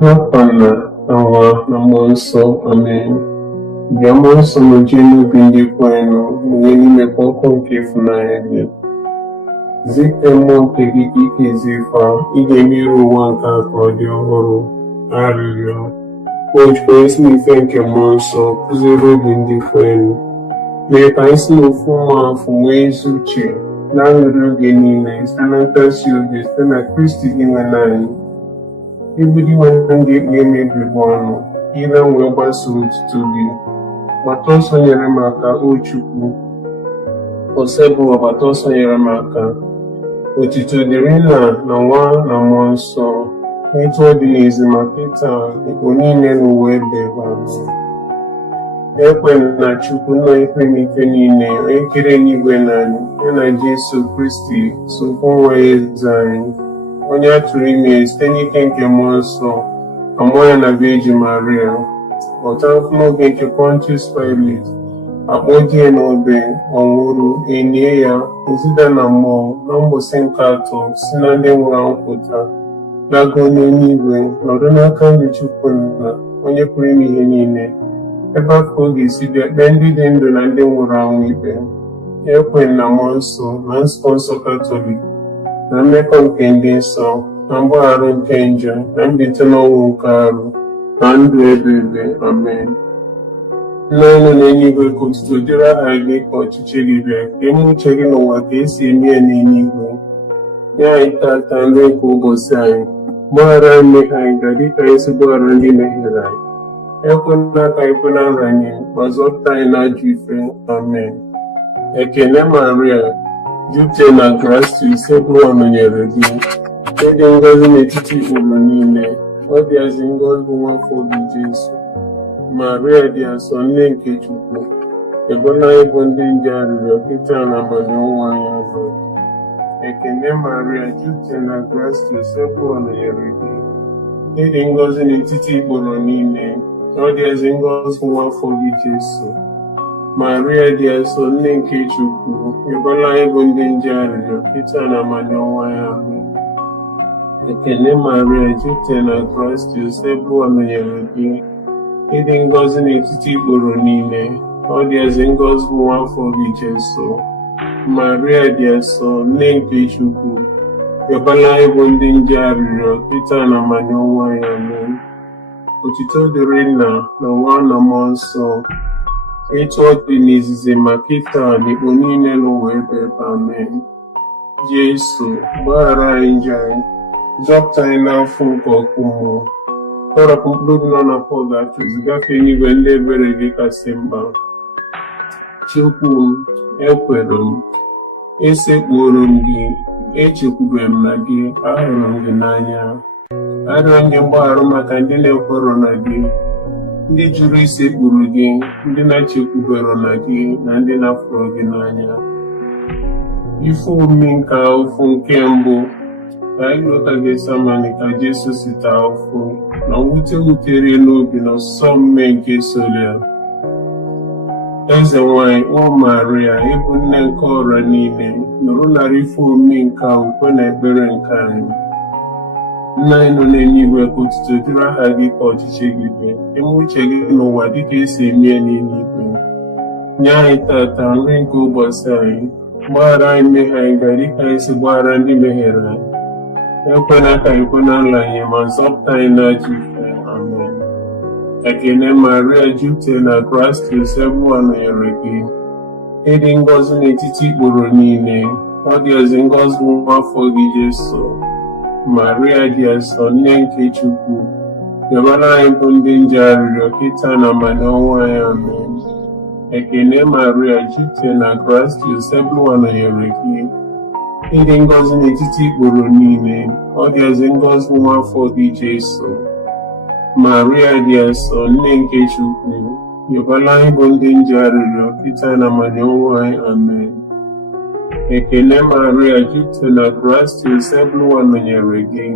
N'afọ na Nwa na Mmụọ Nsọ, Amen. Bịa Mmụọ Nsọ nọjie n'obi ndị kwerenụ, mụnye n'imekwa ọkụ nke ịfụnanya gị. Zite mmụọ nke gị ka ike zifa, ị ga-emere ụwa nke a ka ọ dị ọhụrụ. Arịrịọ. O jikwa ezi ife nke Mmụọ Nsọ kụziere obi ndị kwerenụ, mee ka anyị si n'ofu mmụọ afọ nwee ezi uche na-aṅụrị oge niile site na nkasi obi site na Kristi gị nwere anyị. Ibuli nwere ndị ikpe emebi bụ ọnụ, ire wee gbasoo otuto gị. Gbata ọsọ nyere m aka, o Chukwu. Osebụ gbata ọsọ nyere m aka. Otuto dịrị Nna na Nwa na Mmụọ Nsọ, etu ọ dị n'ezi ma kịta ikpo niile n'ụwa ebe bụ. Ekwe na Chukwu nna ikpe n'ike niile, onye kere n'igwe na anyị, ya na Jesu Kristi sokwu nwa ya eze anyị, onye a tụrụ ime site n'ike nke Mmụọ Nsọ, amụọ ya na Virgin Maria, ọta n'oge nke Pontius Pilate, akpọ di ya n'obe, ọ nwụrụ, enie ya, ozida na mmụọ, na mgbụsị nke atọ si na ndị nwụrụ anwụ pụta, lago n'eluigwe, nọdụ n'aka nri Chukwu Nna, onye pụrụ ime ihe niile. Ebe afọ ọ ga-esi bịa kpee ndị dị ndụ na ndị nwụrụ anwụ ikpe. Ekwe na Mmụọ Nsọ na nzukọ nsọ Katọlik, na mmekọ nke ndị nsọ, na mgbaghara nke njọ, na mbite n'ọnwụ nke arụ, na ndụ ebighị. Amen. Nna anyị n'eluigwe, ka otuto dịrị aha gị, ka ọchịchị gị bịa, ka eme uche gị n'ụwa ka esi eme ya n'eluigwe. Nye anyị tata nri nke ụbọchị anyị, gbaghara anyị mmehie anyị ga dịka anyị si gbaghara ndị mehiere anyị. Ekwela ka anyị kwe na nranye, ma zọpụta anyị n'ajọ ife. Amen. Ekele Maria, jupụtara na gracia, Isekwu nọnyere gị. Ịdị ngọzi n'etiti ụmụ niile, ọ dịazị ngọzi nwafọ gị Jesu. Maria dị asọ, nne nke Chukwu, ebola anyị bụ ndị nje arịrịọ kịta na abalị ọnwa anyị azụ. Ekele Maria, jupụtara na gracia, Isekwu nọnyere gị. Ịdị ngọzi n'etiti ikporo niile, ọ dịazị ngọzi nwafọ gị Jesu. Maria dị asọ, nne nke Chukwu, ebola anyị bụ ndị nje arịrịọ kịta na abalị ọnwa ya ahụ. Ekele Maria, jupụtara na gracia, Isekwu nọnyere gị. Ịdị ngọzi n'etiti ikporo niile, ọ dịazị ngọzi nwafọ gị Jesu. Maria dị asọ, nne nke Chukwu, ebola anyị bụ ndị nje arịrịọ kịta na abalị ọnwa ya ahụ. Otuto dịrị Nna na Nwa na Mmụọ Nsọ, etu ọ dị n'izizi ma kịta n'ikpo niile n'ụwa ebe. Amen. Jesu, gbaghara anyị njọ anyị, zọpụta anyị n'afọ nke ọkụ mmụọ, tọrọpụ mkpụrụ obi nọ na pọgatọs, gafee n'igwe ndị ebere gị kasị mkpa. Chukwu m, ekwere m, esekpuoro m gị, echekwubere m na gị, ahụrụ m gị n'anya. Arịọ ndị mgbaghara maka ndị na-ekwero na gị, ndị jụrụ isekpuru gị, ndị na-echekwubero na gị, na ndị na-afụrụ gị n'anya. Ife omimi nke ahụhụ nke mbụ, ka anyị lụta Getsamani ka Jesu si taa ahụhụ, na mwute wutere n'obi na ọsụsọ mme nke solia. Eze nwanyị, o Maria, ịbụ nne nke ọrịa niile, nụrụ narị ife omimi nke okwukwe na ekpere nke anyị. Nna anyị nọ n'eluigwe, ka otuto dịrị aha gị, ka ọchịchị gị bịa, eme uche gị n'ụwa dịka esi eme ya n'eluigwe. Nye anyị tata nri nke ụbọchị anyị, gbaghara anyị mmehie anyị ga dịka anyị si gbaghara ndị mehiere anyị. Ekwela ka anyị kwe na nranye, ma zọpụta anyị n'ajọ ife. Amen. Ekele Maria, jupụtara na gracia, Isekwu nọnyere gị. Ịdị ngọzi n'etiti ikporo niile, ọ dịazị ngọzi nwafọ gị Jesu. Maria dị asọ, nne nke Chukwu, ebola anyị bụ ndị nje arịrịọ kịta na abalị ọnwa ya. Amen. Ekele Maria, jupụtara na gracia, Isekwu nọnyere gị. Ịdị ngọzi n'etiti ikporo niile, ọ dịazị ngọzi nwafọ gị Jesu. Maria dị asọ, nne nke Chukwu, ebola anyị bụ ndị nje arịrịọ kịta na abalị ọnwa anyị. Amen. Ekele Maria, jupụtara na gracia, Isekwu nọnyere gị.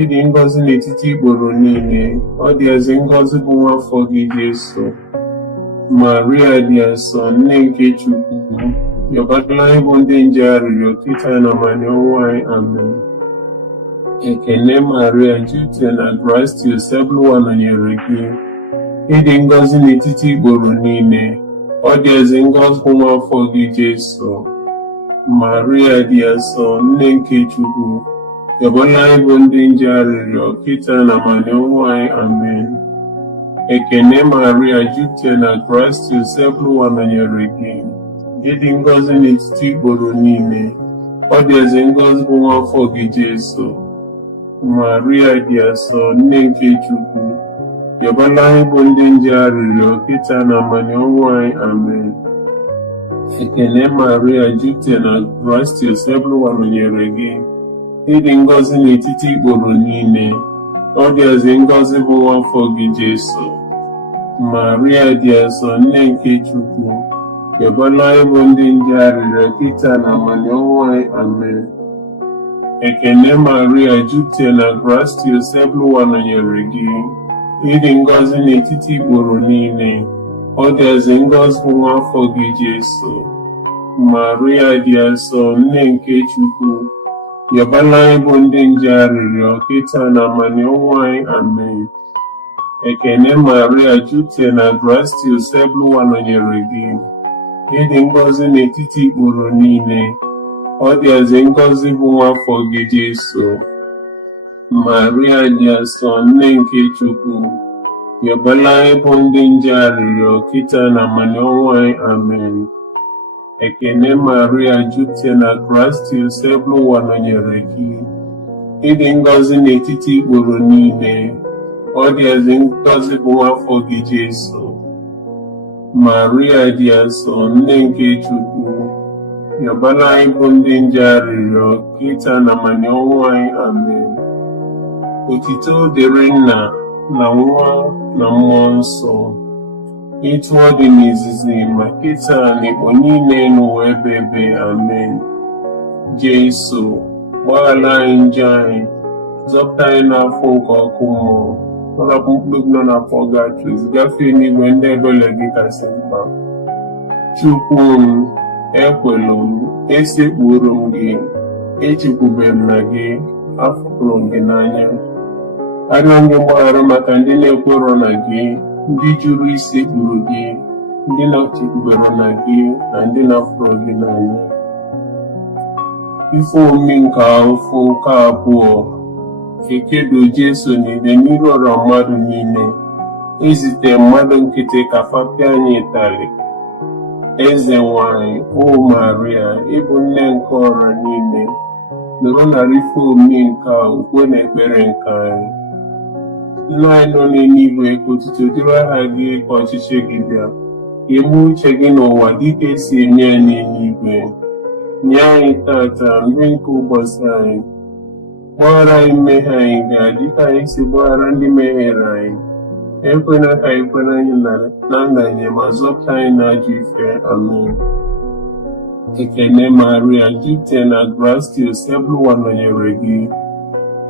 Ịdị ngọzi n'etiti ikporo niile, ọ dịazị ngọzi bụ nwafọ gị Jesu. Maria dị asọ, nne nke Chukwu, ebola anyị bụ ndị nje arịrịọ kịta na abalị ọnwa anyị. Amen. Ekele Maria, jupụtara na gracia, Sebụlụwa nọnyere gị. Ịdị ngọzi n'etiti igboro niile, ọ dị ezi ngọzi bụ nwa afọ gị Jesu. Maria dị asọ, nne nke Chukwu, yọbọla anyị bụ ndị nje arịrịọ, kịta na amani ọnwụ anyị. Amen. Ekele Maria, jupụtara na gracia, Sebụlụwa nọnyere gị. Ịdị ngọzi n'etiti igboro niile, ọ dị ezi ngọzi bụ nwa afọ gị Jesu. Maria dị asọ, nne nke Chukwu, yọbala anyị bụ ndị nje arịrịọ, kịta na amani ọnwụ anyị. Amen. Ekele Maria, jupụtara na gracia, Sebụlụwa nọnyere gị. Ịdị ngọzi n'etiti igboro niile, ọ dị ezi ngọzi bụ nwa afọ gị Jesu. Maria dị asọ, nne nke Chukwu, yọbala anyị bụ ndị nje arịrịọ, kịta na amani ọnwụ anyị. Amen. Ekele Maria, jupụtara na gracia, Sebụlụwa nọnyere gị. Ịdị ngọzi n'etiti igboro niile, ọ dị ezi ngọzi bụ nwa afọ gị Jesu. Maria dị asọ, nne nke Chukwu, yọbala anyị bụ ndị nje arịrịọ, kịta na amani ọnwụ anyị. Amen. Ekele Maria, jupụtara na gracia, Sebụlụwa nọnyere gị. Ịdị ngọzi n'etiti igboro niile, ọ dị ezi ngọzi bụ nwa afọ gị Jesu. Maria dị asọ, nne nke Chukwu, yọbala anyị bụ ndị nje arịrịọ, kịta na amani ọnwụ anyị. Amen. Ekele Maria, jupụtara na gracia, Sebụlụwa nọnyere gị. Ịdị ngọzi n'etiti igboro niile, ọ dị ezi ngọzi bụ nwa afọ gị Jesu. Maria dị asọ, nne nke Chukwu, yọbala anyị bụ ndị nje arịrịọ, kịta na amani ọnwụ anyị. Amen. Otito dịrị Nna na Nwa na Mmụọ Nsọ, etu ọ dị n'izizi ma kịta na igbo niile n'ụwa ebe ebe. Amen. Jesu, gbaghara anyị njọ anyị, zọpụta anyị n'afọ nke ọkụ mmụọ, tọrapụ mkpụrụ nọ na pọgatris, gafee n'igwe ndị ebere gị kasị mkpa. Chukwu m, ekwelu m, esekpuru m gị, echekwubere m na gị, afụrụ m gị n'anya. Arịọ m gị mgbaghara maka ndị na-ekwerọ na gị, ndị jụrụ isekpuru gị, ndị na-echekwubere na gị, na ndị na-afụrụ gị n'anya. Ife omume nke afọ nke abụọ, ekedo Jesu niile n'iru ọra mmadụ niile, ezite mmadụ nkịtị ka fapịa anyị ịtarị. Eze nwanyị, o Maria, ịbụ nne nke ọra niile, nọrọ narị ife omume nke a ukwe na ekpere nke anyị. Nna anyị nọ n'eluigwe, ka otuto dịrị aha gị, ka ọchịchị gị bịa, ka eme uche gị n'ụwa dịka esi eme ya n'eluigwe. Nye anyị tata nri nke ụbọchị anyị, gbaghara anyị mmehie anyị ga dịka anyị si gbaghara ndị mehiere anyị. Ekwela ka anyị kwere anyị na ndanye, ma zọpụta anyị n'ajọ ife. Amen. Ekele Maria, jupụtara na gracia, Sebụlụwa nọnyere gị.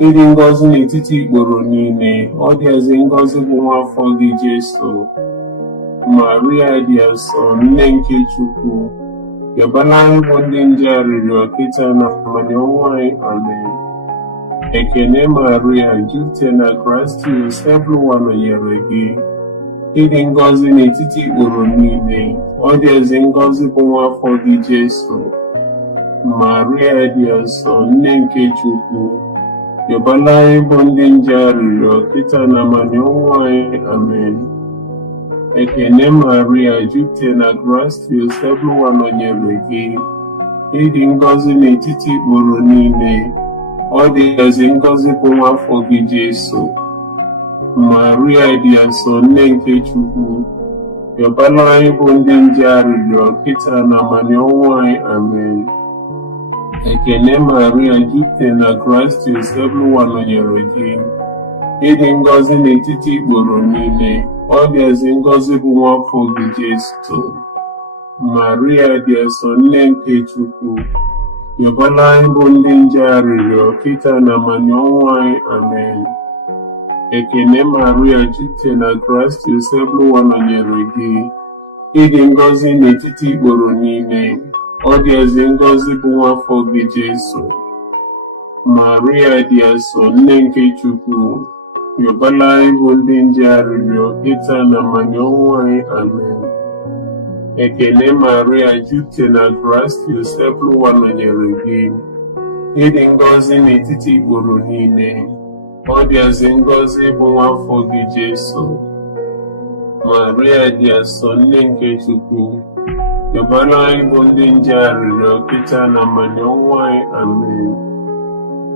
Ịdị ngọzi n'etiti igboro niile, ọ dị ezi ngọzi bụ nwa afọ gị Jesu. Maria dị asọ, nne nke Chukwu, yọbala anyị bụ ndị nje arịrịọ, kịta na amani ọnwụ anyị. Amen. Ekele Maria, jupụtara na gracia, Sebụlụwa nọnyere gị. Ịdị ngọzi n'etiti igboro niile, ọ dị ezi ngọzi bụ nwa afọ gị Jesu. Maria dị asọ, nne nke Chukwu, yọbala anyị bụ ndị nje arịrịọ, kịta na amani ọnwụ anyị. Amen. Ekele Maria, jupụtara na gracia, Sebụlụwa nọnyere gị. Ịdị ngọzi n'etiti igboro niile, ọ dị ezi ngọzi bụ nwa afọ gị Jesu. Maria dị asọ, nne nke Chukwu, yọbala anyị bụ ndị nje arịrịọ, kịta na amani ọnwụ anyị. Amen. Ekele Maria, jupụtara na gracia, Sebụlụwa nọnyere gị. Ịdị ngọzi n'etiti igboro niile, ọ dị ezi ngọzi bụ nwa afọ gị Jesu. Maria dị asọ, nne nke Chukwu, yọbala anyị bụ ndị nje arịrịọ, kịta na amani ọnwụ anyị. Amen. Ekele Maria, jupụtara na gracia, Sebụlụwa nọnyere gị. Ịdị ngọzi n'etiti igboro niile, ọ dị ezi ngọzi bụ nwa afọ gị Jesu. Maria dị asọ, nne nke Chukwu, yọbala anyị bụ ndị nje arịrịọ kịta na mmanya ọnwụ anyị. Amen. Ekele Maria, jupụta na gracia, Osebụwa nọnyere gị. Ịdị ngọzi n'etiti ikporo niile, ọ dịazị ngọzi bụ nwa afọ gị Jesu. Maria dị asọ, nne nke Chukwu, yọbala anyị bụ ndị nje arịrịọ kịta na mmanya ọnwụ anyị. Amen.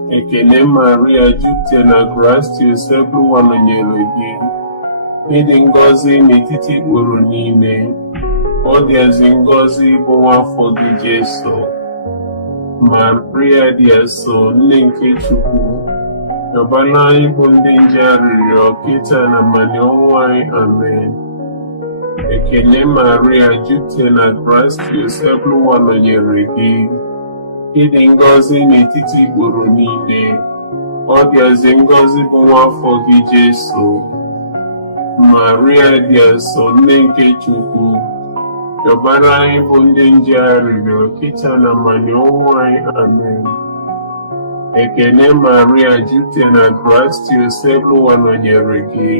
Ekele Maria, jupụta na gracia, Osebụwa nọnyere gị. Ịdị ngọzi n'etiti ikporo niile, ọ dịazị ngọzi bụ nwa afọ gị Jesu. Maria dị asọ, nne nke Chukwu, yọbala anyị bụ ndị nje arịrịọ kịta na mmanya ọnwụ anyị. Amen. Ekele Maria, jupụta na gracia, Osebụwa nọnyere gị. Ịdị ngọzi n'etiti ikporo niile, ọ dịazị ngọzi bụ nwa afọ gị Jesu. Maria dị asọ, nne nke Chukwu, yọbara anyị bụ ndị nje arịrịọ kịta na mmanya ọnwụ anyị. Amen. Ekele Maria, jupụta na gracia, Osebụwa nọnyere gị.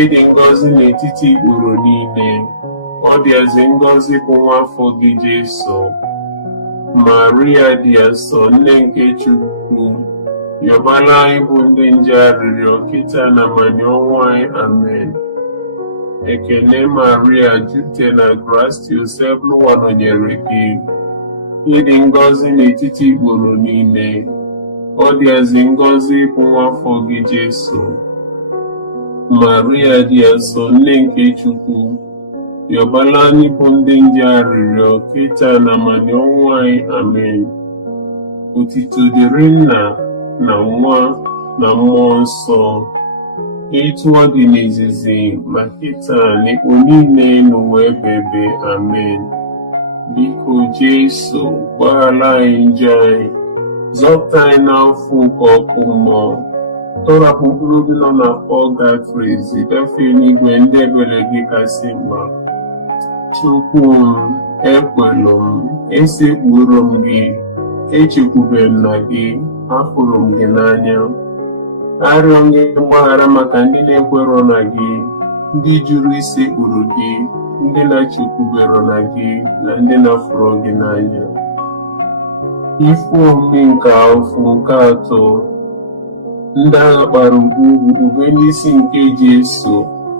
Ịdị ngọzi n'etiti ikporo niile, ọ dịazị ngọzi bụ nwa afọ gị Jesu. Maria dị asọ, nne nke Chukwu, yọbala anyị bụ ndị nje arịrịọ kịta na mmanya ọnwụ anyị. Amen. Ekele Maria, jupụta na gracia, Osebụwa nọnyere gị. Ịdị ngọzi n'etiti ikporo niile, ọ dịazị ngọzi bụ nwa afọ gị Jesu. Maria dị asọ, nne nke Chukwu, yọbala anyị bụ ndị nje arịrịọ kịta na mmanya ọnwụ anyị. Amen. Otuto dịrị Nna na Nwa na Mmụọ Nsọ, etu ọ dị n'izizi ma kịta n'ikpo niile n'ụwa ebighị. Amen. Biko Jesu, gbaghara anyị njọ anyị, zọpụta anyị n'afọ nke ọkụ mmụọ, tọrapụ mkpụrụ obi nọ na pọlgatrị, zigafee n'igwe ndị ebere gị kasị mma. Chukwu m, ekwelụ m, esekpuro m gị, echekwubere m na gị, hapụrụ m gị n'anya. Arịọ gị mgbaghara maka ndị na-ekwerọ na gị, ndị jụrụ isekpuru gị, ndị na-echekwubere na gị, na ndị na-afụrụ gị n'anya. Ife omume nke afọ nke atọ, ndị agha kpara ube n'isi nke Jesu,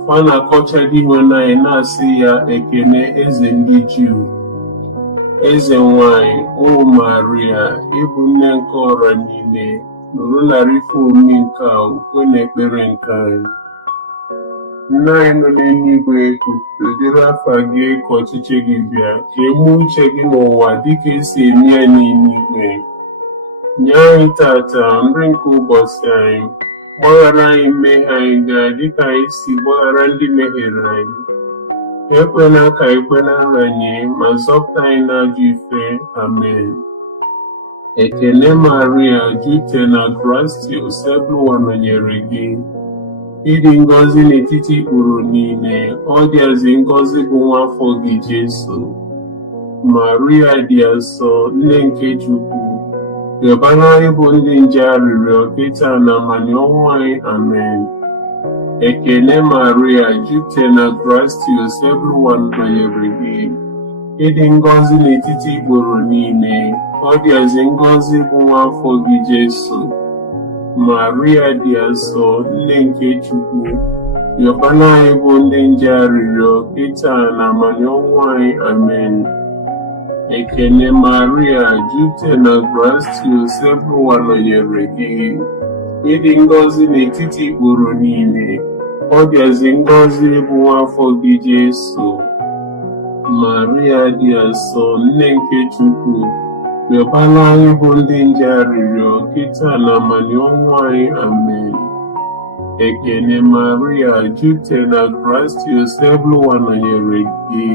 fa na-akọcha dị nwe anyị na-asị ya, ekele eze ndị Juu. Eze nwanyị, o Maria, ịbụ nne nke ọra niile, nụrụ narị ife omume nke a, ukwe na ekpere nke anyị. Nna anyị nọ n'eluigwe, kpụdere afa gị, ka ọchịchị gị bịa, ka eme uche gị n'ụwa dịka esi eme ya n'eluigwe. Nye anyị tata nri nke ụbọchị anyị, gbaghara anyị mmehie anyị gaa dịka anyị si gbaghara ndị mehiere anyị. Ekwela ka ekwenara anyị, ma zọpụta anyị n'ajọ ife. Amen. Ekele Maria, jupụta na gracia, Osebụwa nọnyere gị. Ịdị ngọzi n'etiti ikporo niile, ọ dịazị ngọzi bụ nwa afọ gị Jesu. Maria dị asọ, nne nke Chukwu, yọbala anyị bụ ndị nje arịrịọ kịta na mmanya ọnwụ anyị. Amen. Ekele Maria, jupụta na gracia, Osebụwa nọnyere gị. Ịdị ngọzi n'etiti ikporo niile, ọ dịazị ngọzi bụ nwa afọ gị Jesu. Maria dị asọ, nne nke Chukwu, yọbala anyị bụ ndị nje arịrịọ kịta na mmanya ọnwụ anyị. Amen. Ekele Maria, jupụta na gracia, Osebụwa nọnyere gị. Ịdị ngọzi n'etiti ikporo niile, ọ dịazị ngọzi bụ nwa afọ gị Jesu. Maria dị asọ, nne nke Chukwu, yọbala anyị bụ ndị nje arịrịọ kịta na mmanya ọnwụ anyị. Amen. Ekele Maria, jupụta na gracia, Osebụwa nọnyere gị.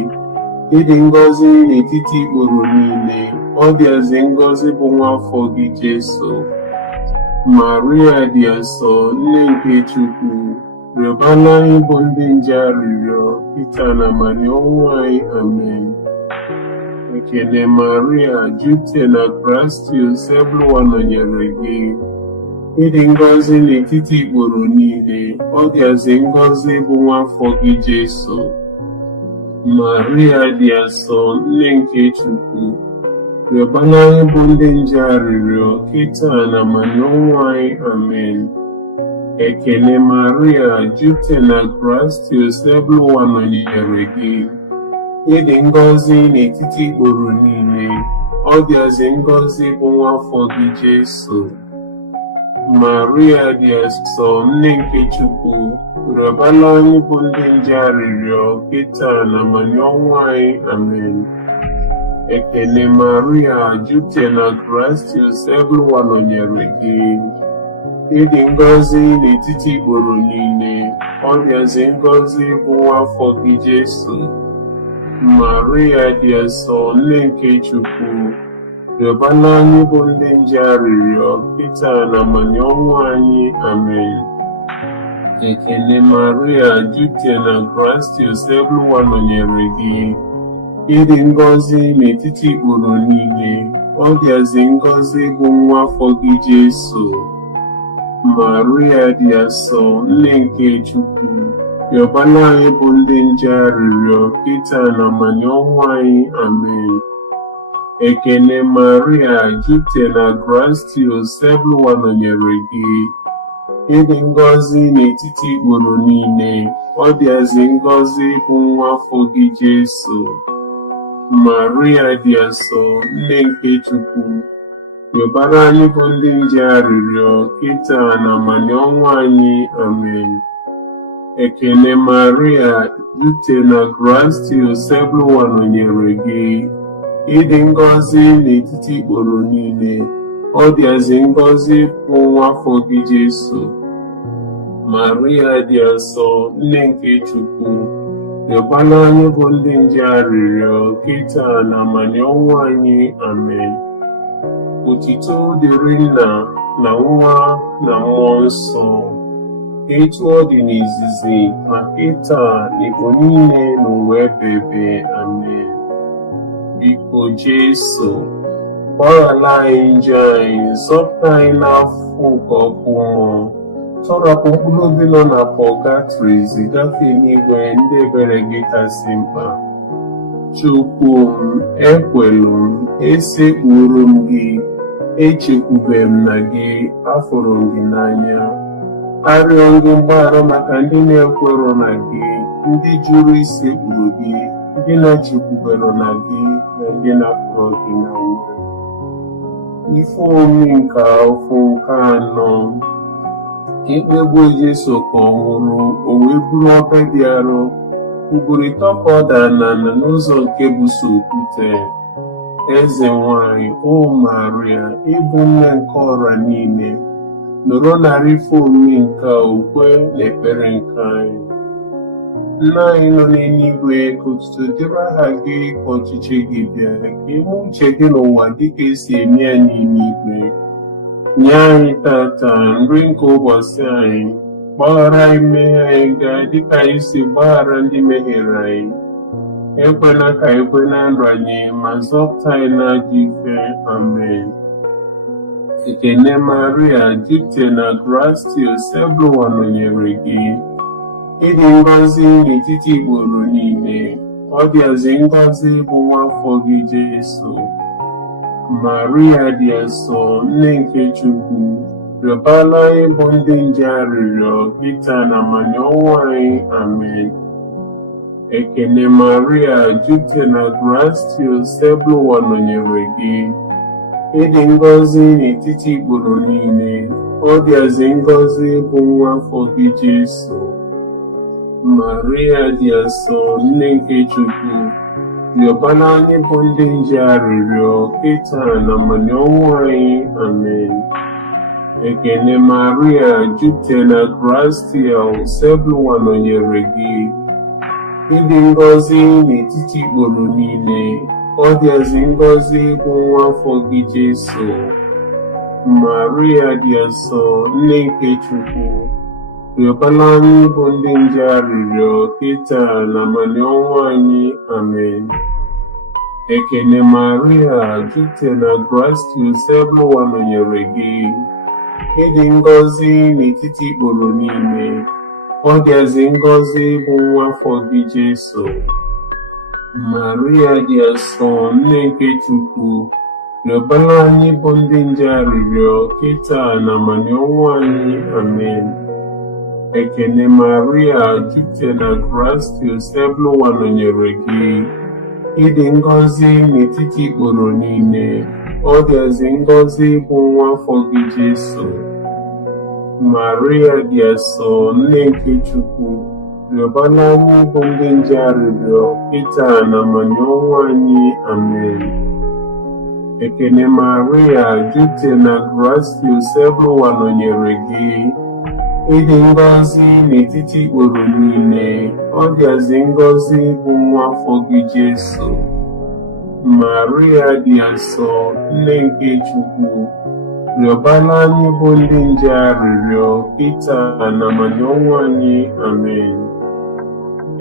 Ịdị ngọzi n'etiti ikporo niile, ọ dịazị ngọzi bụ nwa afọ gị Jesu. Maria dị asọ, nne nke Chukwu, yọbala anyị bụ ndị nje arịrịọ kịta na mmanya ọnwụ anyị. Amen. Ekele Maria, jupụtara na Kraịst, ebe ụwa nọnyere gị. Ịdị ngọzi n'etiti ikporo niile, ọ dịazị ngọzi bụ nwa afọ gị Jesu. Maria dị asọ, nne nke Chukwu, rịọbara anyị bụ ndị nje arịrịọ, kịta na amanye ọnwụ anyị. Amen. Ekele Maria, jupụtara na Kraịst, ebe ụwa nọnyere gị. Ịdị ngọzi n'etiti ikporo niile, ọ dịazị ngọzi bụ nwa afọ gị Jesu. Maria dị asọ, nne nke Chukwu, rịọbara anyị bụ ndị nje arịrịọ, kịta na amanye ọnwụ anyị. Amen. Ekele Maria, jupụtara na Kraịst, ebe ụwa nọnyere gị. Ịdị ngọzi n'etiti ikporo niile, ọ dịazị ngọzi bụ nwa afọ gị Jesu. Maria dị asọ, nne nke Chukwu, rịọbara anyị bụ ndị nje arịrịọ, kịta na amanye ọnwụ anyị. Amen. Ekele Maria, jupụtara na Kraịst, ebe ụwa nọnyere gị. Ịdị ngọzi n'etiti ikporo niile, ọ dịazị ngọzi bụ nwa afọ gị Jesu. Maria dị asọ, nne nke Chukwu, rịọbara anyị bụ ndị nje arịrịọ, kịta na amanye ọnwụ anyị. Amen. Ekele Maria, jupụtara na Kraịst, ebe ụwa nọnyere gị. Ịdị ngọzi n'etiti ikporo niile, ọ dịazị ngọzi bụ nwa afọ gị Jesu. Maria dị asọ, nne nke Chukwu, rịọbara anyị bụ ndị nje arịrịọ, kịta na amanye ọnwụ anyị. Amen. Ekele Maria, jupụtara na Kraịst, ebe ụwa nọnyere gị. Ịdị ngọzi n'etiti ikporo niile, ọ dịazị ngọzi bụ nwa afọ gị Jesu. Maria dị asọ, nne nke Chukwu, rịọbara anyị bụ ndị nje arịrịọ, kịta na amanye ọnwụ anyị. Amen. Otito dịrị Nna na Nwa na Mmụọ Nsọ, etu ọ dị n'izizi, ma kịta na igbo niile n'ụwa ebighị ebi. Amen. Biko Jesu, gbaghara anyị njọ anyị, zọpụta anyị n'afọ nke ọkụ mmụọ, tọrapụ mkpụrụ obi nọ na pọgatrị, zigafe n'igwe ndị ebere gị kasị mkpa. Chukwu m, ekwelu m, esekpuru m gị, echekwubeghị m na gị, afụrụ m gị n'anya. Arịọ gị mgbaghara maka ndị na-ekwerụ na gị, ndị jụrụ isekpuru gị, ndị na-echekwubere na gị, na ndị na-afụrụ gị n'anya. Ife omi nke afọ nke anọ, ikpegbu Jesu ka ọ nwụrụ, o wee buru obe dị arọ, ugboro ịtọ ka ọ dara n'ala n'ụzọ nke buso okwute. Eze nwanyị, o Maria, ịbụ nne nke ọra niile, nọrọ narị ife omi nke okwe na ekpere nke anyị. Nna anyị nọ n'eluigwe, ka otuto dịrị aha gị, ka ọchịchị gị bịa, ka ime uche gị n'ụwa dịka esi eme ya n'eluigwe. Nye anyị tata nri nke ụbọchị anyị, gbaghara anyị mmehie anyị gaa dịka anyị si gbaghara ndị mehiere anyị. Ekwela ka anyị kwe na nranye, ma zọpụta anyị n'ajọ ife. Amen. Ekele Maria, jupụtara na Kraịst, ebe ụwa nọnyere gị. Ịdị ngọzi n'etiti ikporo niile, ọ dịazị ngọzi bụ nwa afọ gị Jesu. Maria dị asọ, nne nke Chukwu, rịọbara anyị bụ ndị nje arịrịọ, kịta na amanye ọnwụ anyị. Amen. Ekele Maria, jupụtara na Kraịst, ebe ụwa nọnyere gị. Ịdị ngọzi n'etiti ikporo niile, ọ dịazị ngọzi bụ nwa afọ gị Jesu. Maria dị asọ, nne nke Chukwu, rịọbara anyị bụ ndị nje arịrịọ, kịta na amanye ọnwụ anyị. Amen. Ekele Maria, jupụtara na Kraịst, ebe ụwa nọnyere gị. Ịdị ngọzi n'etiti ikporo niile, ọ dịazị ngọzi bụ nwa afọ gị Jesu. Maria dị asọ, nne nke Chukwu, rịọbara anyị bụ ndị nje arịrịọ, kịta na amanye ọnwụ anyị. Amen. Ekene Maria, jupụtara na grace, Bụwa nọnyere gị. Ịdị ngọzi n'etiti ikporo niile, ọ dịazị ngọzi bụ nwa afọ gị Jesu. Maria dị asọ, nne nke Chukwu, rịọbara anyị bụ ndị nje arịrịọ kịta na amani ọnwụ anyị. Amen. Ekene Maria, jupụtara na grace, Bụwa nọnyere gị. Ịdị ngọzi n'etiti ikporo niile, ọ dịazị ngọzi bụ nwa afọ gị Jesu. Maria dị asọ, nne nke Chukwu, rịọbara anyị bụ ndị nje arịrịọ kịta na amani ọnwụ anyị. Amen. Ekene Maria, jupụtara na grace, Bụwa nọnyere gị. Ịdị ngọzi n'etiti ikporo niile, ọ dịazị ngọzi bụ nwa afọ gị Jesu. Maria dị asọ, nne nke Chukwu, rịọbara anyị bụ ndị nje arịrịọ kịta na amani ọnwụ anyị. Amen.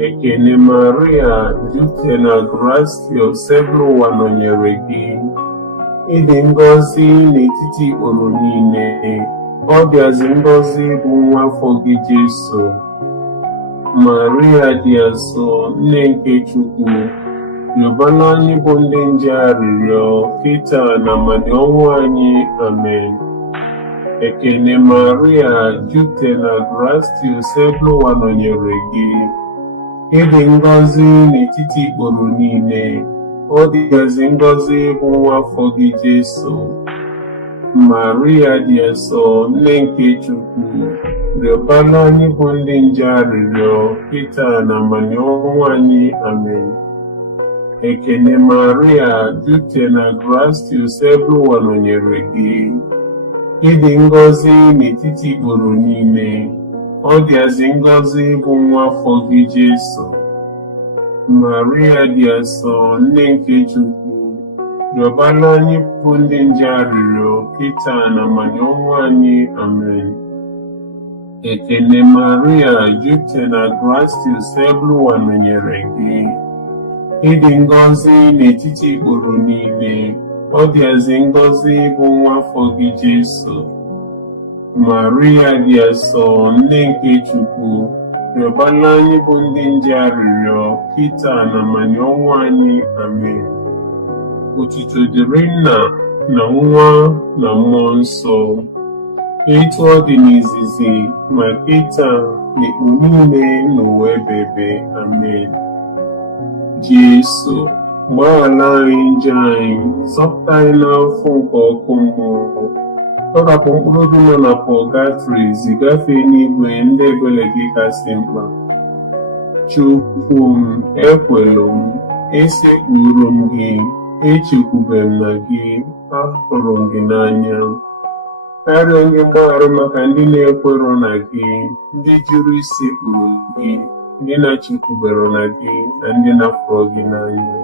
Ekene Maria, jupụtara na grace, Bụwa nọnyere gị. Ịdị ngọzi n'etiti ikporo niile, ọ dịazị ngọzi bụ nwa afọ gị Jesu. Maria dị asọ, nne nke Chukwu, rịọbara anyị bụ ndị nje arịrịọ kịta na amani ọnwụ anyị. Amen. Ekene Maria, jupụtara na grace, Bụwa nọnyere gị. Ịdị ngọzi n'etiti ikporo niile, ọ dịazị ngọzi bụ nwa afọ gị Jesu. Maria dị asọ, nne nke Chukwu, rịọbara anyị bụ ndị nje arịrịọ kịta na amani ọnwụ anyị. Amen. Ekene Maria, jupụtara na grace, Bụwa nọnyere gị. Ịdị ngọzi n'etiti ikporo niile, ọ dịazị ngọzi bụ nwa afọ gị Jesu. Maria dị asọ, nne nke Chukwu, rịọbara anyị bụ ndị nje arịrịọ kịta na amani ọnwụ anyị. Amen. Ekene Maria, jupụtara na grace, Bụwa nọnyere gị. Ịdị ngọzi n'etiti ikporo niile, ọ dịazị ngọzi bụ nwa afọ gị Jesu. Maria dị asọ, nne nke Chukwu, rịọbara anyị bụ ndị nje arịrịọ kịta na amani ọnwụ anyị. Amen. Otuto dịrị Nna na Nwa na Mmụọ Nsọ, etu ọ dị n'izizi ma kịta na ikpo niile n'ụwa ebighị. Amen. Jesu, gbaghara anyị njọ anyị, zọpụta anyị n'afọ nke ọkụ mmụọ, tọhapụ mkpụrụ obi nọ na pọgatrị, zigafee n'igwe ndị ebere gị kasị mkpa. Chukwu m, ekwelu m, esekpuru m gị, echekwubere m na gị, ahụrụ m gị n'anya. Karịa onye mgbaghara maka ndị na-ekwero na gị, ndị jụrụ isekpuru gị, ndị na-echekwubere na gị, na ndị na-afụrụ gị n'anya.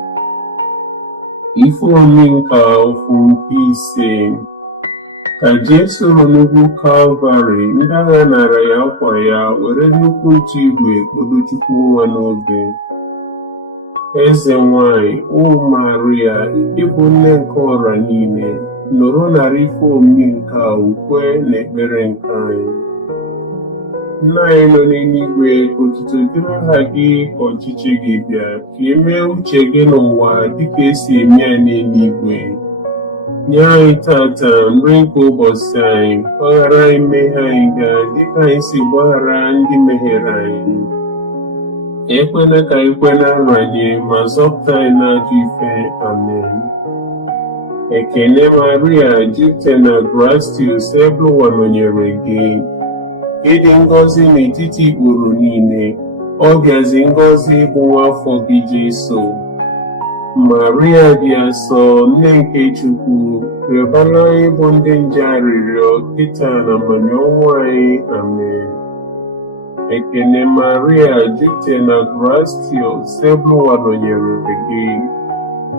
Ife omi nke ofu nke ise. Ka Jesu nọ n'ugwu Kalvarị, ndị agha nara ya akwa ya, were nnukwu otu igwe kpodo Chukwu nwa n'obe. Eze nwanyị, o Maria, ịbụ nne nke ọra niile, nọrọ narị ife omimi nke a ukwe na ekpere nke anyị. Nna anyị nọ n'eluigwe, ka otuto dịrị aha gị, ka ọchịchị gị bịa, ka e mee uche gị n'ụwa dịka esi eme ya n'eluigwe. Nye anyị tata nri nke ụbọchị anyị, gbaghara anyị mmehie anyị dịka anyị si gbaghara ndị mehiere anyị. Ekwela ka anyị kwe na nranye, ma zọpụta anyị n'ajọ ife. Amen. Ekene Maria, jupụtara na grace, Bụwa nọnyere gị. Ịdị ngọzi n'etiti ikporo niile, ọ dịazị ngọzi bụ nwa afọ gị Jesu. Maria dị asọ, nne nke Chukwu, rịọbara anyị bụ ndị nje arịrịọ kịta na amani ọnwụ anyị. Amen. Ekene Maria, jupụtara na grace, Bụwa nọnyere gị.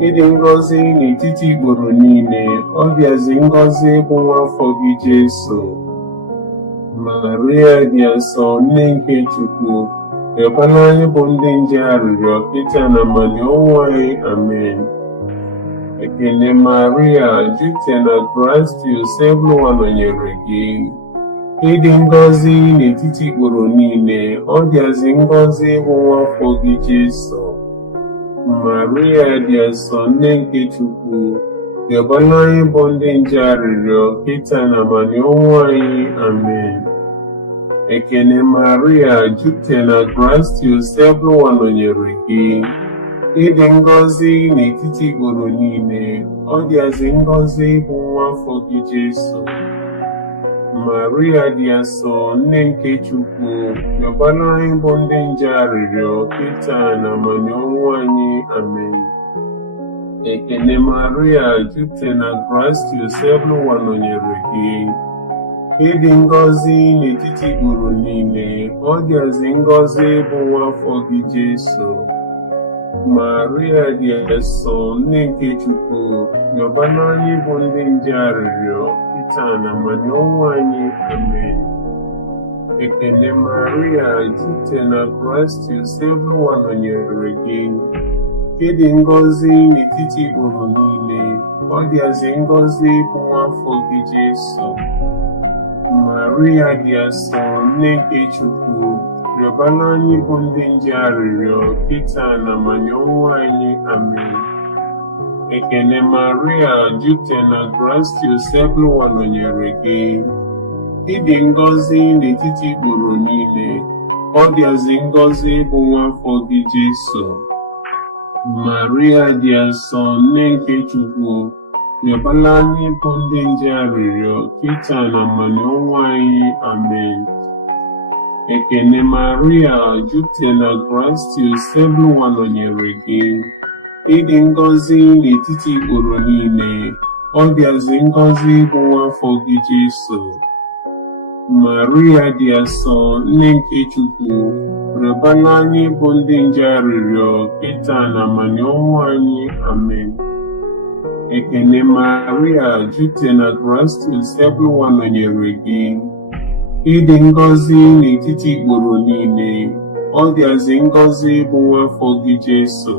Ịdị ngọzi n'etiti ikporo niile, ọ dịazị ngọzi bụ nwa afọ gị Jesu. Maria dị asọ, nne nke Chukwu, rịọbara anyị bụ ndị nje arịrịọ kịta na amani ọnwụ anyị. Amen. Ekele Maria, jupụtara na Kraịst, Eluigwe nọnyere gị. Ịdị ngọzi n'etiti ikporo niile, ọ dịazị ngọzi bụ nwa afọ gị Jesu. Maria dị asọ, nne nke Chukwu, rịọbara anyị bụ ndị nje arịrịọ, kịta na amani ọnwụ anyị. Amen. Ekele Maria, jupụtara na Kraịst, Eluigwe nọnyere gị. Ịdị ngọzi n'etiti ikporo niile, ọ dịazị ngọzi bụ nwa afọ gị Jesu. Maria dị asọ, nne nke Chukwu, rịọbara anyị bụ ndị nje arịrịọ, kịta na amani ọnwụ anyị. Amen. Ekele Maria, jupụtara na Kraịst, Eluigwe nọnyere gị. Ịdị ngọzi n'etiti ikporo niile, ọ dịazị ngọzi bụ nwa afọ gị Jesu. Maria dị asọ, nne nke Chukwu, rịọbara anyị bụ ndị nje arịrịọ, kịta na amani ọnwụ anyị. Amen. Ekele Maria, jupụtara na Kraịst, Eluigwe nọnyere gị. Ịdị ngọzi n'etiti ikporo niile, ọ dịazị ngọzi bụ nwa afọ gị Jesu. Maria dị asọ, nne nke Chukwu, rịọbara anyị bụ ndị nje arịrịọ, kịta na amani ọnwụ anyị. Amen. Ekele Maria, jupụtara na Kraịst, Eluigwe nọnyere gị. Ịdị ngọzi n'etiti ikporo niile, ọ dịazị ngọzi bụ nwa afọ gị Jesu. Maria dị asọ, nne nke Chukwu, rịọbara anyị bụ ndị nje arịrịọ, kịta na amani ọnwụ anyị. Amen. Ekele Maria, jupụtara na Kraịst, Eluigwe nọnyere gị. Ịdị ngọzi n'etiti ikporo niile, ọ dịazị ngọzi bụ nwa afọ gị Jesu. Maria dị asọ, nne nke Chukwu, rịọbara anyị bụ ndị nje arịrịọ, kịta na amani ọnwụ anyị. Amen. Ekele Maria, jupụtara na Kraịst, Eluigwe nọnyere gị. Ịdị ngọzi n'etiti ikporo niile, ọ dịazị ngọzi bụ nwa afọ gị Jesu.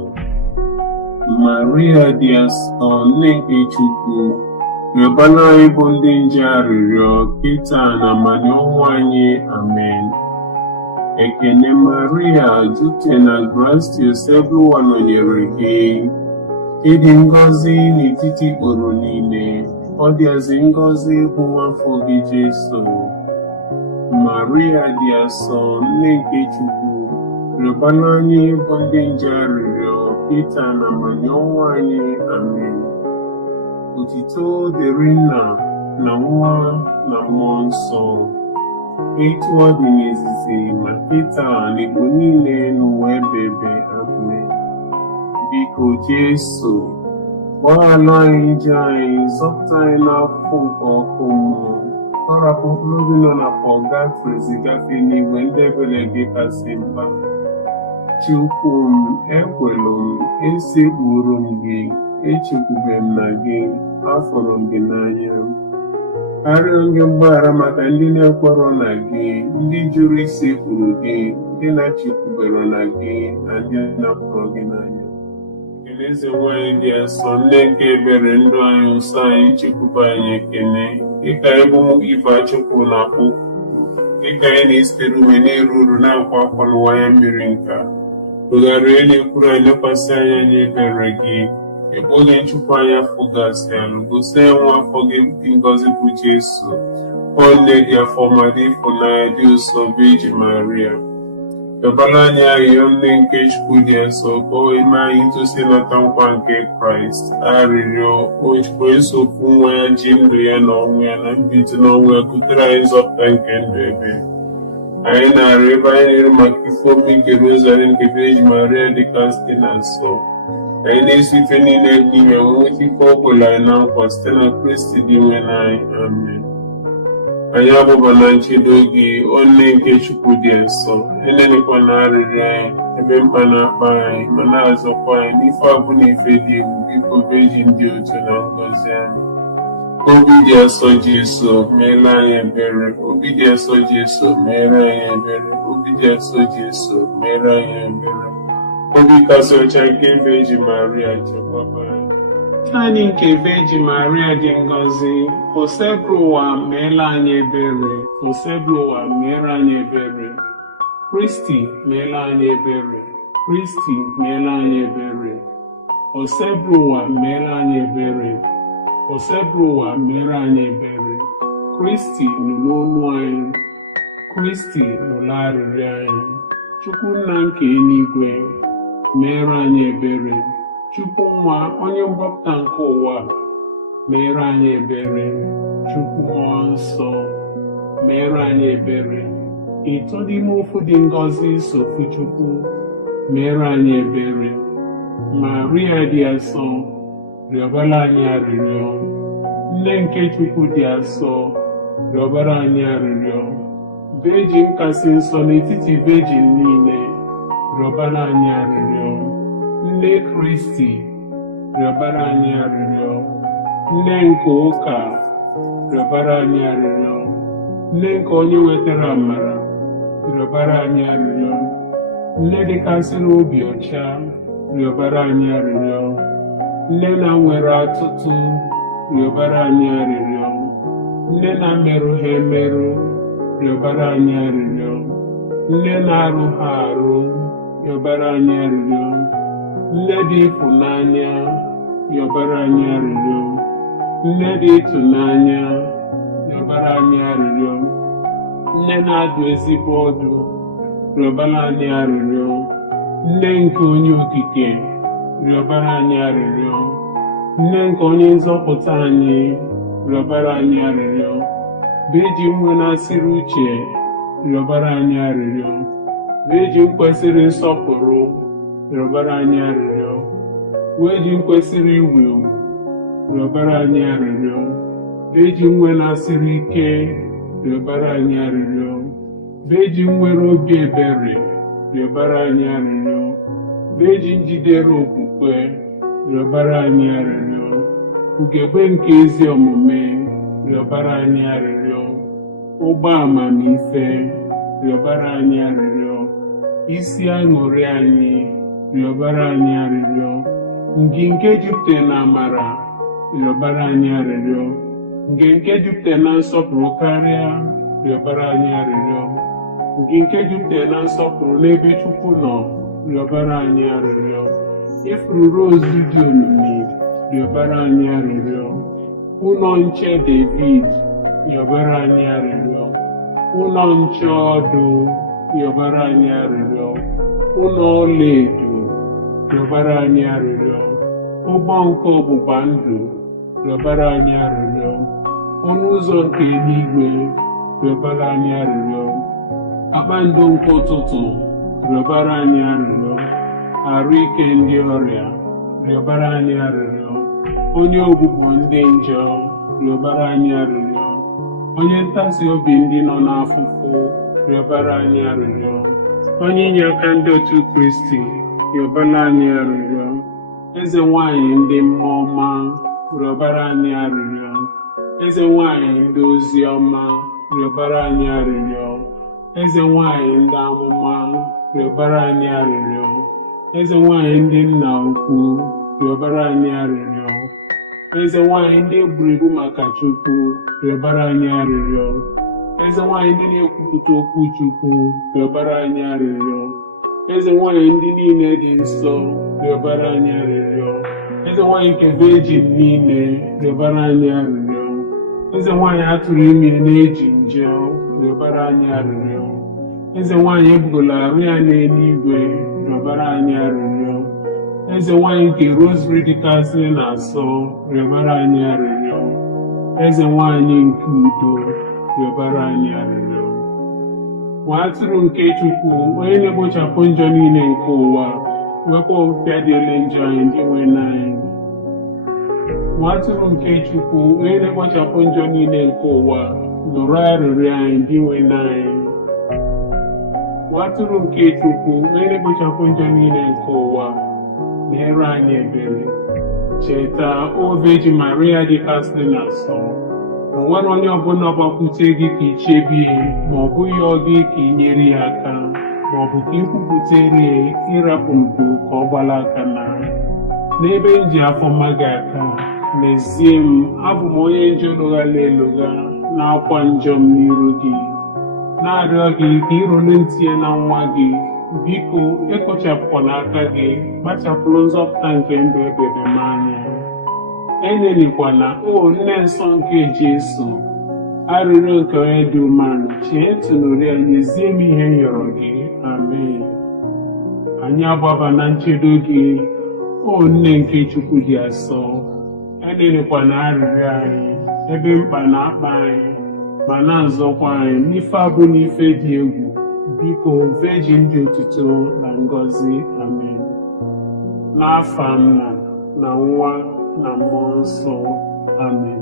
Maria dị asọ, nne nke Chukwu, rịọbara anyị bụ ndị nje arịrịọ, kịta na amani ọnwụ anyị. Amen. Ekele Maria, jupụtara na Kraịst, Eluigwe nọnyere gị. Ịdị ngọzi n'etiti ikporo niile, ọ dịazị ngọzi bụ nwa afọ gị Jesu. Maria dị asọ, nne nke Chukwu, rịọbara anyị bụ ndị nje arịrịọ, kịta na amani ọnwụ anyị. Amen. Otuto dịrị Nna na Nwa na Mmụọ Nsọ, etu ọ dị n'izizi ma kịta na igbo niile n'ụwa ebebe. Amen. Biko Jesu, gbaghara anyị njọ anyị, zọpụta anyị n'afọ nke ọkụ mmụọ, gbarapụ mkpụrụ obi nọ na pọgatrị zigafe n'igwe ndị ebere gị kasị mkpa. Chukwu m, ekwelu m, esekpuru m gị, echekwube m na gị, afọrọ m gị n'anya. Arịọ gị mgbaghara maka ndị na-ekwerọ na gị, ndị jụrụ isekpuru gị, ndị na-echekwubere na gị, na ndị na-apụrụ gị n'anya. Eze nwanyị dị asọ, nne nke ebere, ndụ anyị, nsọ anyị, chekwube anyị ekele, dịka ịbụ ife Chukwu na-akpụ, dịka anyị na-esitere ume na-eru uru na-akwa akwa n'ụwa ya mmiri nka. Tụgharịa na-ekwuru anyị, lekwasị anya n'ebere gị, ekpoghe nchụpụ anyị afọ gasị alụ, gosi anyị nwa afọ gị dị ngọzi bụ Jesu. Ọ nne dị afọ ma dị ịfụnanya, dị ụsọ bụ Iji Maria. Rịọbara anyị arịrịọ nne nke Chukwu dị nsọ, ka o eme anyị ntosi nata nkwa nke Kraịst. Arịrịọ o jikwa esokwu nwa ya ji ndụ ya na ọnwụ ya na mbilite n'ọnwụ ya kutere anyị nzọpụta nke ndụ ebe. Anyị na-arịọ ebe anyị na-ere maka ife omi nke Rọzari nke Iji Maria dịka site na nsọ. Anyị na-esi ife niile dị ime nweta ife o kwere anyị na nkwa site na Kristi dị nwe n'anyị. Amen. Anyị abụba na nchedo gị, o nne nke Chukwu dị nsọ, enenekwa na arịrịọ anyị ebe mkpa na-akpa anyị, ma na-azọkwa anyị n'ife abụ na ife dị egwu. Biko beji ndị otu na ngọzi anyị. Obi dị asọ Jesu, meere anyị ebere. Obi dị asọ Jesu, meere anyị ebere. Obi dị asọ Jesu, meere anyị ebere. Obi kasị ọcha nke Iji Maria, chekwaba anyị. Anyị nke Virgin Maria dị ngọzi, osebụ ụwa meela anyị ebere, osebụ ụwa meere anyị ebere. Kristi meela anyị ebere, Kristi meela anyị ebere. Osebụ ụwa meela anyị ebere, osebụ ụwa meere anyị ebere. Kristi nụrụ olu anyị, Kristi nụrụ arịrịọ anyị. Chukwu nna nke eluigwe meere anyị ebere. Chukwu nwa onye mgbapụta nke ụwa meere anyị ebere. Chukwu mmụọ nsọ meere anyị ebere. Ịtọ n'ime ofu dị ngọzi sofu Chukwu meere anyị ebere. Maria dị asọ rịọbara anyị arịrịọ. Nne nke Chukwu dị asọ rịọbara anyị arịrịọ. Virgin kasị nsọ n'etiti virgin niile rịọbara anyị arịrịọ. Nne Kristi rịọbara anyị arịrịọ. Nne nke ụka rịọbara anyị arịrịọ. Nne nke onye wetara amara rịọbara anyị arịrịọ. Nne dịkasịrị obi ọcha rịọbara anyị arịrịọ. Nne na nwere atụtụ rịọbara anyị arịrịọ. Nne na merụ ha emerụ rịọbara anyị arịrịọ. Nne na-arụ ha arụ rịọbara anyị arịrịọ. Nne dị ịfụnanya rịọbara anyị arịrịọ. Nne dị ịtụnanya rịọbara anyị arịrịọ. Nne na-adụ ezigbo ọdụ rịọbara anyị arịrịọ. Nne nke onye okike rịọbara anyị arịrịọ. Nne nke onye nzọpụta anyị rịọbara anyị arịrịọ. Virgin nwe na-asịrị uche rịọbara anyị arịrịọ. Virgin kwesịrị nsọpụrụ rịọbara anyị arịrịọ. Virgin kwesịrị iwu rịọbara anyị arịrịọ. Virgin nwe na-asịrị ike rịọbara anyị arịrịọ. Virgin nwere obi ebere rịọbara anyị arịrịọ. Virgin jidere okwukwe rịọbara anyị arịrịọ. Ugegbe nke ezi omume rịọbara anyị arịrịọ. Ụgbọ amamife rịọbara anyị arịrịọ. Isi aṅụrị anyị rịọbara anyị arịrịọ. Ngịnke jupụtara na amara rịọbara anyị arịrịọ. Ngịnke jupụtara na nsọpụrụ karịa rịọbara anyị arịrịọ. Ngịnke jupụtara na nsọpụrụ n'ebe Chukwu nọ rịọbara anyị arịrịọ. Ifuru rozu dị omimi rịọbara anyị arịrịọ. Ụlọ nche David rịọbara anyị arịrịọ. Ụlọ nche ọdụ rịọbara anyị arịrịọ. Ụlọ ọlaedo rịọbara anyị arịrịọ. Ụgbọ nke ọgbụgba ndụ rịọbara anyị arịrịọ. Ọnụ ụzọ nke eluigwe rịọbara anyị arịrịọ. Kpakpando nke ụtụtụ rịọbara anyị arịrịọ. Arụ ike ndị ọrịa rịọbara anyị arịrịọ. Onye ogbugbo ndị njọ rịọbara anyị arịrịọ. Onye ntasi obi ndị nọ n'afụfụ rịọbara anyị arịrịọ. Onye inye aka ndị otu Kristi rịọbara anyị arịrịọ. Eze nwanyị ndị mmụọ ọma rịọbara anyị arịrịọ. Eze nwanyị ndị ozi ọma rịọbara anyị arịrịọ. Eze nwanyị ndị amụma rịọbara anyị arịrịọ. Eze nwanyị ndị nna ukwu rịọbara anyị arịrịọ. Eze nwanyị ndị eburu ibu maka Chukwu rịọbara anyị arịrịọ. Eze nwanyị ndị na-ekwupụta okwu Chukwu rịọbara anyị arịrịọ. Eze nwanyị ndị niile dị nsọ rịọbara anyị arịrịọ. Eze nwanyị nke Virgin niile rịọbara anyị arịrịọ. Eze nwanyị atụrụ ime na-eji nje rịọbara anyị arịrịọ. Eze nwanyị ebugola arụ ya n'eluigwe rịọbara anyị arịrịọ. Eze nwanyị nke Rọzari dịkasịrị na-asọ rịọbara anyị arịrịọ. Eze nwanyị nke udo rịọbara anyị arịrịọ. Nwa atụrụ nke Chukwu onye na-egbochapụ njọ niile nke ụwa, wekwa ọpịa dị ele njọ anyị ndị nwe n'anyị. Nwa atụrụ nke Chukwu onye na-egbochapụ njọ niile nke ụwa, nụrụ arịrịọ anyị ndị nwe n'anyị. Nwa atụrụ nke Chukwu onye na-egbochapụ njọ niile nke ụwa, meere anyị ebere. Cheta o Virgin Maria dịkasịrị na-asọ, o nwere onye ọbụla gbakwute gị ka i chebie, ma ọ bụghị ọ gị ka i nyere ya aka, ma ọ bụ ka i kwupụtere ịrapụ ndo ka ọ gbala aka na. n'ebe m ji afọ mma gị aka, n'ezie m abụ m onye njọ lụghala elụgha n'akwa njọ m n'iru gị, na-arịọ gị ka ịrụrụ ntị na nwa gị. Biko ekpochapụkwana aka gị, kpachapụrụ nzọpụta nke ndụ ebere m anya. Enelikwana o nne nsọ nke Jesu, arịrịọ nke onye dị umeala, chee tụnụrụ ya, nyezie m ihe m rịọrọ gị. Amen. Anyị agbaba na nchedo gị, o nne nke Chukwu dị asọ. Enelikwana arịrịọ anyị, ebe mkpa na-akpa anyị, ma na-azọkwa anyị n'ife abụ n'ife dị egwu. Biko Virgin dị otuto na ngọzi. Amen. N'afa Nna na Nwa na Mmụọ Nsọ. Amen.